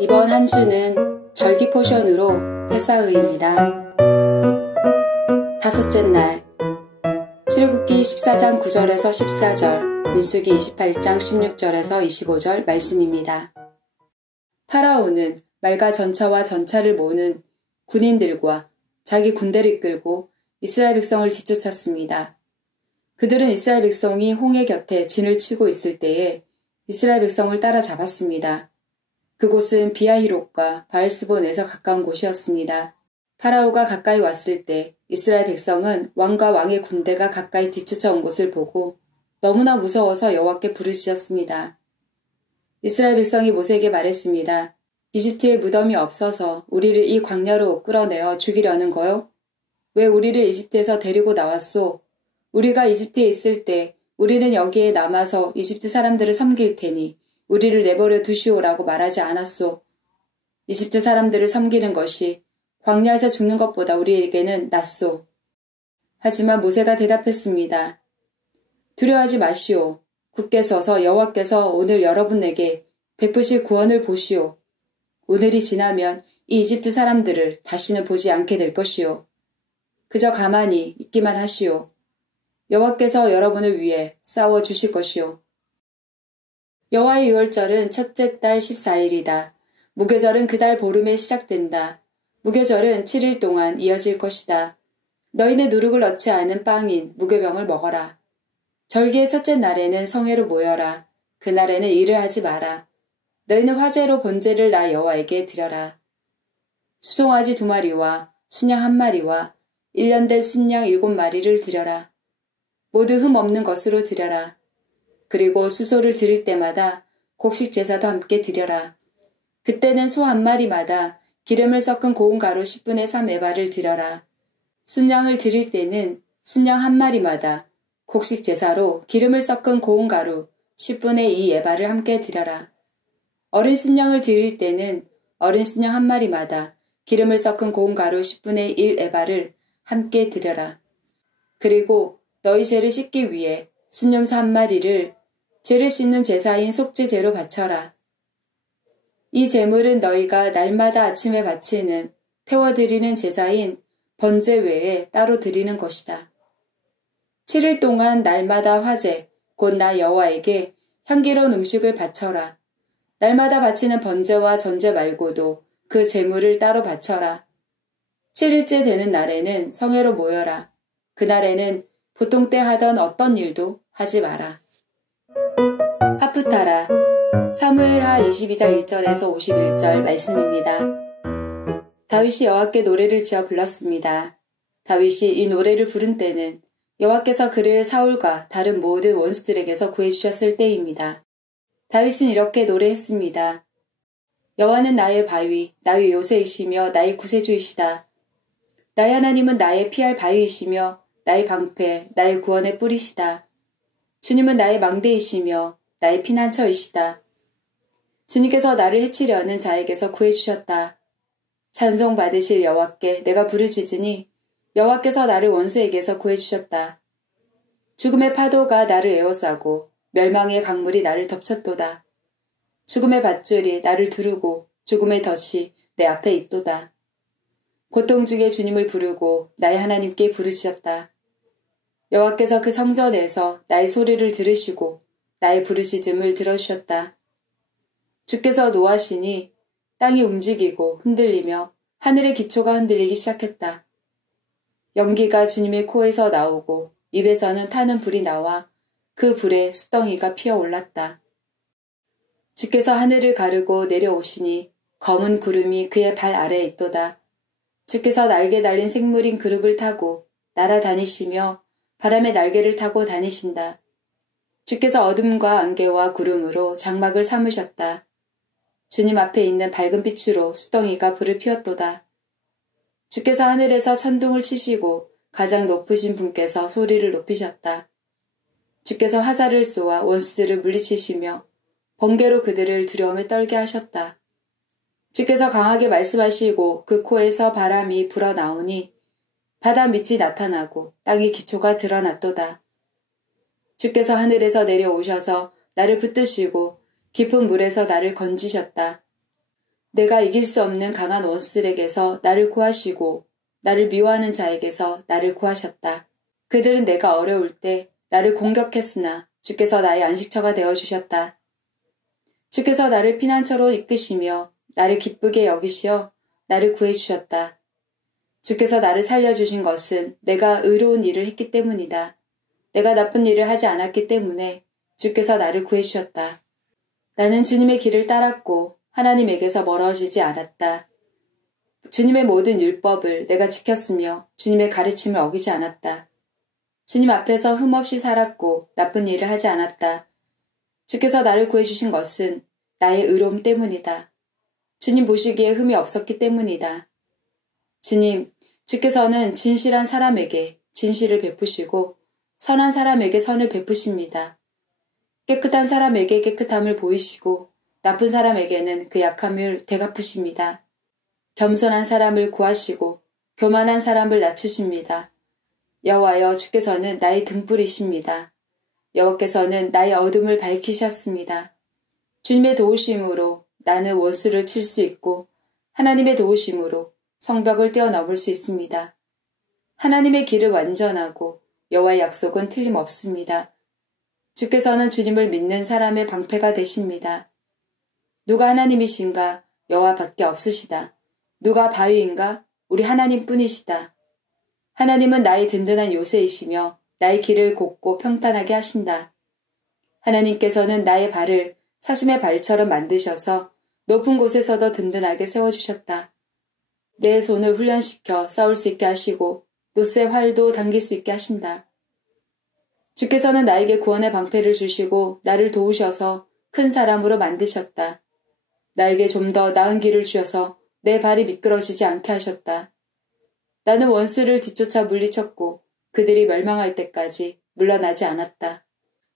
이번 한 주는 절기 포션으로 패사의입니다. 다섯째 날 출애굽기 14장 9절에서 14절, 민수기 28장 16절에서 25절 말씀입니다. 파라오는 말과 전차와 전차를 모으는 군인들과 자기 군대를 이끌고 이스라엘 백성을 뒤쫓았습니다. 그들은 이스라엘 백성이 홍해 곁에 진을 치고 있을 때에 이스라엘 백성을 따라잡았습니다. 그곳은 비아히롯과 바알스본에서 가까운 곳이었습니다. 파라오가 가까이 왔을 때 이스라엘 백성은 왕과 왕의 군대가 가까이 뒤쫓아온 것을 보고 너무나 무서워서 여호와께 부르짖었습니다. 이스라엘 백성이 모세에게 말했습니다. 이집트에 무덤이 없어서 우리를 이 광야로 끌어내어 죽이려는 거요? 왜 우리를 이집트에서 데리고 나왔소? 우리가 이집트에 있을 때 우리는 여기에 남아서 이집트 사람들을 섬길 테니 우리를 내버려 두시오라고 말하지 않았소. 이집트 사람들을 섬기는 것이 광야에서 죽는 것보다 우리에게는 낫소. 하지만 모세가 대답했습니다. 두려워하지 마시오. 굳게 서서 여호와께서 오늘 여러분에게 베푸실 구원을 보시오. 오늘이 지나면 이 이집트 사람들을 다시는 보지 않게 될 것이오. 그저 가만히 있기만 하시오. 여호와께서 여러분을 위해 싸워 주실 것이오. 여호와의 유월절은 첫째 달 14일이다. 무교절은 그 달 보름에 시작된다. 무교절은 7일 동안 이어질 것이다. 너희는 누룩을 넣지 않은 빵인 무교병을 먹어라. 절기의 첫째 날에는 성회로 모여라. 그날에는 일을 하지 마라. 너희는 화제로 번제를 나 여호와에게 드려라. 수송아지 2마리와 순양 1마리와 1년 된 순양 7마리를 드려라. 모두 흠 없는 것으로 드려라. 그리고 수소를 드릴 때마다 곡식 제사도 함께 드려라. 그때는 소 1마리마다 기름을 섞은 고운 가루 10분의 3 에바를 드려라. 순양을 드릴 때는 순양 1마리마다 곡식 제사로 기름을 섞은 고운 가루 10분의 2 에바를 함께 드려라. 어린 순양을 드릴 때는 어린 순양 1마리마다 기름을 섞은 고운 가루 10분의 1 에바를 함께 드려라. 그리고 너희 죄를 씻기 위해 순염소 1마리를 죄를 씻는 제사인 속죄제로 바쳐라. 이 제물은 너희가 날마다 아침에 바치는 태워드리는 제사인 번제 외에 따로 드리는 것이다. 7일 동안 날마다 화제, 곧 나 여호와에게 향기로운 음식을 바쳐라. 날마다 바치는 번제와 전제 말고도 그 제물을 따로 바쳐라. 7일째 되는 날에는 성회로 모여라. 그날에는 보통 때 하던 어떤 일도 하지 마라. 하프타라 사무엘하 22장 1절에서 51절 말씀입니다. 다윗이 여호와께 노래를 지어 불렀습니다. 다윗이 이 노래를 부른 때는 여호와께서 그를 사울과 다른 모든 원수들에게서 구해주셨을 때입니다. 다윗은 이렇게 노래했습니다. 여호와는 나의 바위, 나의 요새이시며 나의 구세주이시다. 나의 하나님은 나의 피할 바위이시며 나의 방패, 나의 구원의 뿌리시다. 주님은 나의 망대이시며 나의 피난처이시다. 주님께서 나를 해치려는 자에게서 구해주셨다. 찬송 받으실 여호와께 내가 부르짖으니 여호와께서 나를 원수에게서 구해주셨다. 죽음의 파도가 나를 에워싸고 멸망의 강물이 나를 덮쳤도다. 죽음의 밧줄이 나를 두르고 죽음의 덫이 내 앞에 있도다. 고통 중에 주님을 부르고 나의 하나님께 부르짖었다. 여호와께서 그 성전에서 나의 소리를 들으시고 나의 부르짖음을 들어주셨다. 주께서 노하시니 땅이 움직이고 흔들리며 하늘의 기초가 흔들리기 시작했다. 연기가 주님의 코에서 나오고 입에서는 타는 불이 나와 그 불에 수덩이가 피어올랐다. 주께서 하늘을 가르고 내려오시니 검은 구름이 그의 발 아래에 있도다. 주께서 날개 달린 생물인 그룹을 타고 날아다니시며 바람의 날개를 타고 다니신다. 주께서 어둠과 안개와 구름으로 장막을 삼으셨다. 주님 앞에 있는 밝은 빛으로 수덩이가 불을 피웠도다. 주께서 하늘에서 천둥을 치시고 가장 높으신 분께서 소리를 높이셨다. 주께서 화살을 쏘아 원수들을 물리치시며 번개로 그들을 두려움에 떨게 하셨다. 주께서 강하게 말씀하시고 그 코에서 바람이 불어나오니 바다 밑이 나타나고 땅의 기초가 드러났도다. 주께서 하늘에서 내려오셔서 나를 붙드시고 깊은 물에서 나를 건지셨다. 내가 이길 수 없는 강한 원수들에게서 나를 구하시고 나를 미워하는 자에게서 나를 구하셨다. 그들은 내가 어려울 때 나를 공격했으나 주께서 나의 안식처가 되어주셨다. 주께서 나를 피난처로 이끄시며 나를 기쁘게 여기시어 나를 구해주셨다. 주께서 나를 살려주신 것은 내가 의로운 일을 했기 때문이다. 내가 나쁜 일을 하지 않았기 때문에 주께서 나를 구해주셨다. 나는 주님의 길을 따랐고 하나님에게서 멀어지지 않았다. 주님의 모든 율법을 내가 지켰으며 주님의 가르침을 어기지 않았다. 주님 앞에서 흠없이 살았고 나쁜 일을 하지 않았다. 주께서 나를 구해주신 것은 나의 의로움 때문이다. 주님 보시기에 흠이 없었기 때문이다. 주께서는 진실한 사람에게 진실을 베푸시고 선한 사람에게 선을 베푸십니다. 깨끗한 사람에게 깨끗함을 보이시고 나쁜 사람에게는 그 약함을 되갚으십니다. 겸손한 사람을 구하시고 교만한 사람을 낮추십니다. 여호와여 주께서는 나의 등불이십니다. 여호와께서는 나의 어둠을 밝히셨습니다. 주님의 도우심으로 나는 원수를 칠 수 있고 하나님의 도우심으로 성벽을 뛰어넘을 수 있습니다. 하나님의 길은 완전하고 여호와의 약속은 틀림없습니다. 주께서는 주님을 믿는 사람의 방패가 되십니다. 누가 하나님이신가? 여호와밖에 없으시다. 누가 바위인가? 우리 하나님뿐이시다. 하나님은 나의 든든한 요새이시며 나의 길을 곱고 평탄하게 하신다. 하나님께서는 나의 발을 사슴의 발처럼 만드셔서 높은 곳에서도 든든하게 세워주셨다. 내 손을 훈련시켜 싸울 수 있게 하시고 노새 활도 당길 수 있게 하신다. 주께서는 나에게 구원의 방패를 주시고 나를 도우셔서 큰 사람으로 만드셨다. 나에게 좀 더 나은 길을 주셔서 내 발이 미끄러지지 않게 하셨다. 나는 원수를 뒤쫓아 물리쳤고 그들이 멸망할 때까지 물러나지 않았다.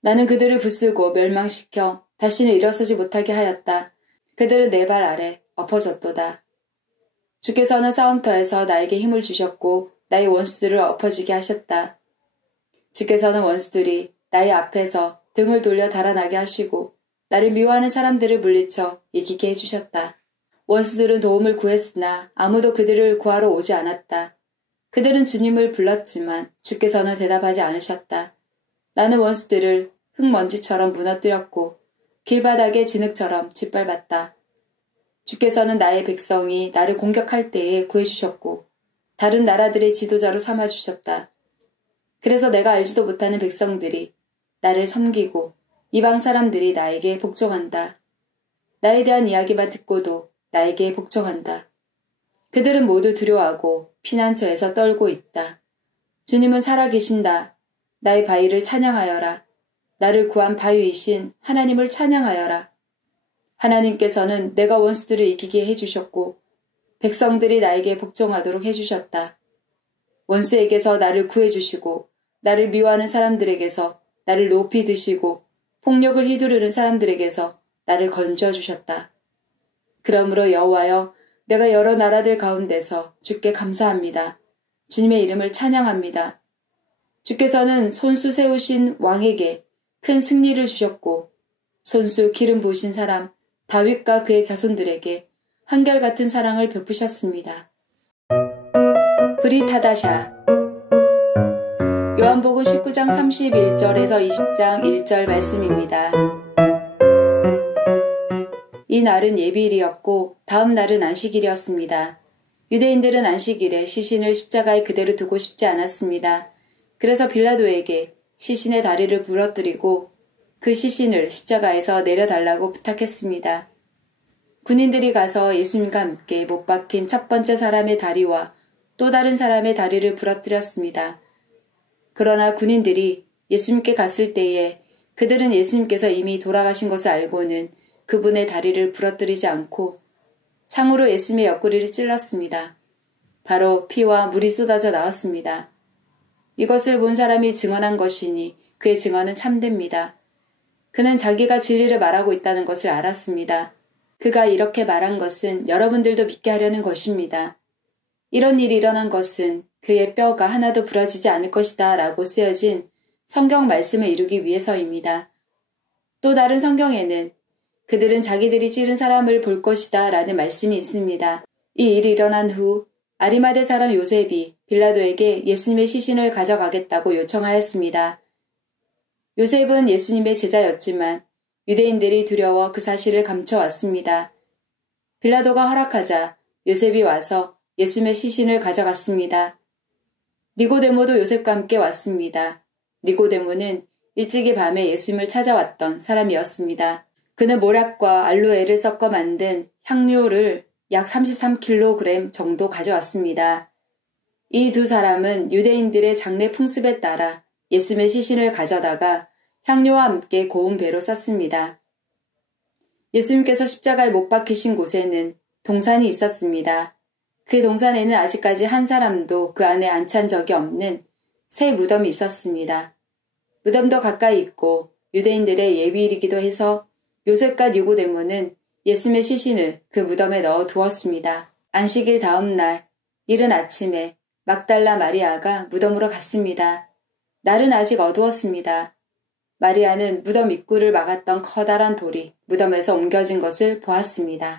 나는 그들을 부수고 멸망시켜 다시는 일어서지 못하게 하였다. 그들은 내 발 아래 엎어졌도다. 주께서는 싸움터에서 나에게 힘을 주셨고 나의 원수들을 엎어지게 하셨다. 주께서는 원수들이 나의 앞에서 등을 돌려 달아나게 하시고 나를 미워하는 사람들을 물리쳐 이기게 해주셨다. 원수들은 도움을 구했으나 아무도 그들을 구하러 오지 않았다. 그들은 주님을 불렀지만 주께서는 대답하지 않으셨다. 나는 원수들을 흙먼지처럼 무너뜨렸고 길바닥의 진흙처럼 짓밟았다. 주께서는 나의 백성이 나를 공격할 때에 구해주셨고 다른 나라들의 지도자로 삼아주셨다. 그래서 내가 알지도 못하는 백성들이 나를 섬기고 이방 사람들이 나에게 복종한다. 나에 대한 이야기만 듣고도 나에게 복종한다. 그들은 모두 두려워하고 피난처에서 떨고 있다. 주님은 살아계신다. 나의 바위를 찬양하여라. 나를 구한 바위이신 하나님을 찬양하여라. 하나님께서는 내가 원수들을 이기게 해주셨고 백성들이 나에게 복종하도록 해주셨다. 원수에게서 나를 구해주시고 나를 미워하는 사람들에게서 나를 높이 드시고 폭력을 휘두르는 사람들에게서 나를 건져주셨다. 그러므로 여호와여 내가 여러 나라들 가운데서 주께 감사합니다. 주님의 이름을 찬양합니다. 주께서는 손수 세우신 왕에게 큰 승리를 주셨고 손수 기름 부으신 사람 다윗과 그의 자손들에게 한결같은 사랑을 베푸셨습니다. 브릿하다샤 요한복음 19장 31절에서 20장 1절 말씀입니다. 이 날은 예비일이었고 다음 날은 안식일이었습니다. 유대인들은 안식일에 시신을 십자가에 그대로 두고 싶지 않았습니다. 그래서 빌라도에게 시신의 다리를 부러뜨리고 그 시신을 십자가에서 내려달라고 부탁했습니다. 군인들이 가서 예수님과 함께 못 박힌 첫 번째 사람의 다리와 또 다른 사람의 다리를 부러뜨렸습니다. 그러나 군인들이 예수님께 갔을 때에 그들은 예수님께서 이미 돌아가신 것을 알고는 그분의 다리를 부러뜨리지 않고 창으로 예수님의 옆구리를 찔렀습니다. 바로 피와 물이 쏟아져 나왔습니다. 이것을 본 사람이 증언한 것이니 그의 증언은 참됩니다. 그는 자기가 진리를 말하고 있다는 것을 알았습니다. 그가 이렇게 말한 것은 여러분들도 믿게 하려는 것입니다. 이런 일이 일어난 것은 그의 뼈가 하나도 부러지지 않을 것이다 라고 쓰여진 성경 말씀을 이루기 위해서입니다. 또 다른 성경에는 그들은 자기들이 찌른 사람을 볼 것이다 라는 말씀이 있습니다. 이 일이 일어난 후 아리마대 사람 요셉이 빌라도에게 예수님의 시신을 가져가겠다고 요청하였습니다. 요셉은 예수님의 제자였지만 유대인들이 두려워 그 사실을 감춰왔습니다. 빌라도가 허락하자 요셉이 와서 예수님의 시신을 가져갔습니다. 니고데모도 요셉과 함께 왔습니다. 니고데모는 일찍이 밤에 예수님을 찾아왔던 사람이었습니다. 그는 모략과 알로에를 섞어 만든 향료를 약 33kg 정도 가져왔습니다. 이 두 사람은 유대인들의 장례 풍습에 따라 예수님의 시신을 가져다가 향료와 함께 고운 배로 쌌습니다. 예수님께서 십자가에 못 박히신 곳에는 동산이 있었습니다. 그 동산에는 아직까지 한 사람도 그 안에 안 찬 적이 없는 새 무덤이 있었습니다. 무덤도 가까이 있고 유대인들의 예비일이기도 해서 요셉과 니고데모는 예수님의 시신을 그 무덤에 넣어 두었습니다. 안식일 다음 날 이른 아침에 막달라 마리아가 무덤으로 갔습니다. 날은 아직 어두웠습니다. 마리아는 무덤 입구를 막았던 커다란 돌이 무덤에서 옮겨진 것을 보았습니다.